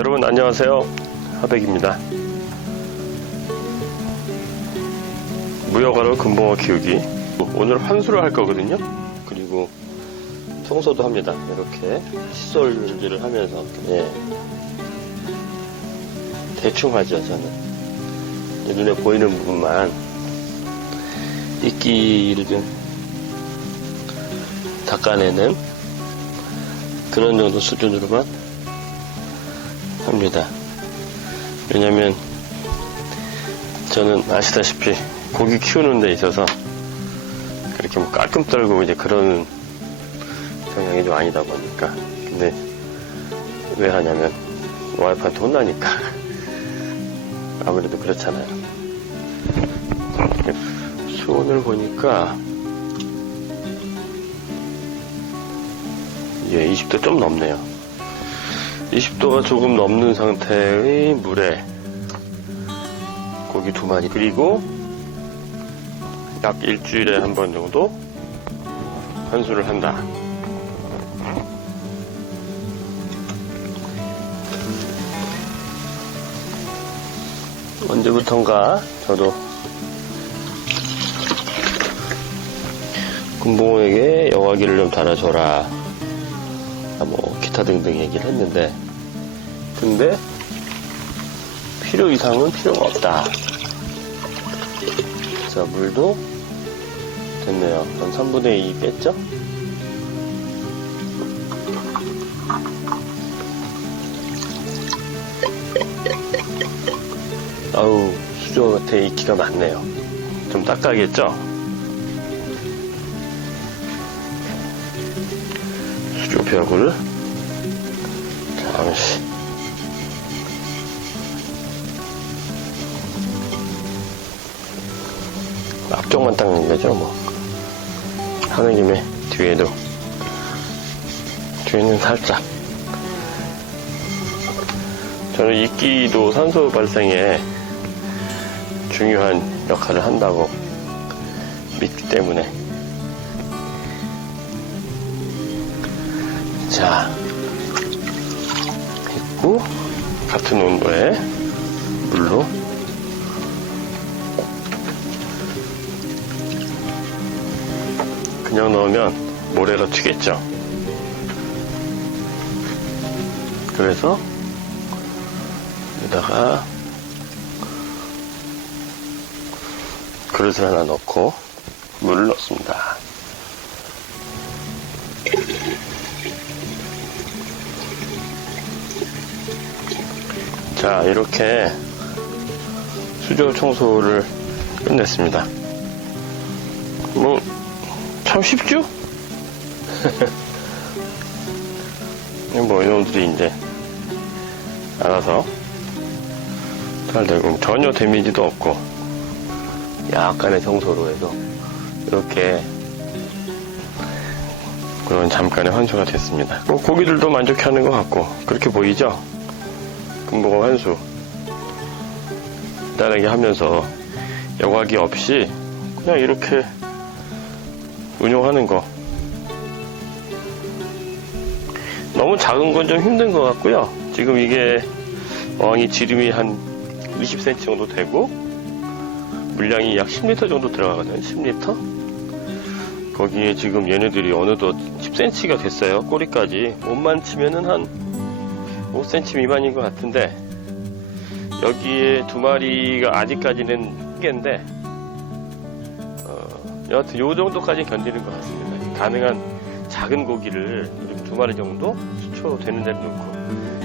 여러분 안녕하세요. 하백입니다. 무역하러 금붕어 키우기. 오늘 환수를 할 거거든요. 그리고 청소도 합니다. 이렇게 칫솔질을 하면서. 예. 대충 하죠 저는. 눈에 보이는 부분만. 이끼를 좀 닦아내는 그런 정도 수준으로만 합니다. 왜냐면 저는 아시다시피 고기 키우는 데 있어서 그렇게 뭐 깔끔 떨고 이제 그런 성향이 좀 아니다 보니까 근데 왜 하냐면 와이프한테 혼나니까 아무래도 그렇잖아요. 수온을 보니까 예, 20도 좀 넘네요. 20도가 조금 넘는 상태의 물에 고기 두 마리 그리고 약 일주일에 한 번 정도 환수를 한다. 언제부턴가 저도 금붕어에게 여과기를 좀 달아줘라. 아, 뭐 기타 등등 얘기를 했는데 근데 필요 이상은 필요가 없다. 자 물도 됐네요. 한 3분의 2 뺐죠? 아우 수조한테 이끼가 많네요. 좀 닦아야겠죠? 수조 벽을 잠시 앞쪽만 닦는 거죠 뭐. 하는 김에 뒤에도. 뒤에는 살짝. 저는 이끼도 산소 발생에 중요한 역할을 한다고 믿기 때문에. 자. 있고 같은 온도의 물로 그냥 넣으면 모래가 튀겠죠? 그래서 여기다가 그릇을 하나 넣고 물을 넣습니다. 자 이렇게 수조 청소를 끝냈습니다. 뭐 참 쉽죠? 뭐 이놈들이 이제 알아서 잘 되고 전혀 데미지도 없고 약간의 청소로 해서 이렇게 그런 잠깐의 환수가 됐습니다. 뭐 고기들도 만족해하는 것 같고 그렇게 보이죠? 금붕어 환수 간단하게 하면서 여과기 없이 그냥 이렇게 운용하는 거 너무 작은 건 좀 힘든 것 같고요. 지금 이게 어항이 지름이 한 20cm 정도 되고 물량이 약 10리터 정도 들어가거든요. 10리터. 거기에 지금 얘네들이 어느덧 10cm가 됐어요. 꼬리까지. 몸만 치면은 한 5cm 미만인 것 같은데 여기에 두 마리가 아직까지는 깨인데 어, 여하튼 요 정도까지 견디는 것 같습니다. 가능한 작은 고기를 두 마리 정도 수초 되는 데를 넣고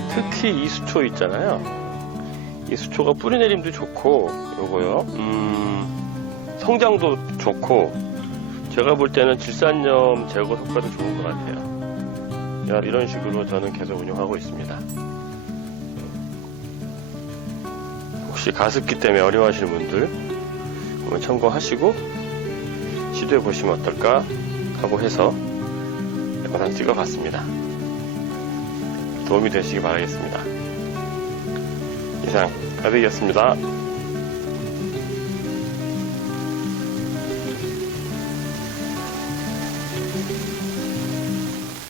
특히 이 수초 있잖아요. 이 수초가 뿌리 내림도 좋고 요거요. 음, 성장도 좋고 제가 볼 때는 질산염 제거 효과도 좋은 것 같아요. 야, 이런 식으로 저는 계속 운영하고 있습니다. 혹시 가습기 때문에 어려워하시는 분들 참고하시고 시도해 보시면 어떨까 하고 해서 영상 찍어봤습니다. 도움이 되시기 바라겠습니다. 이상 가득이었습니다.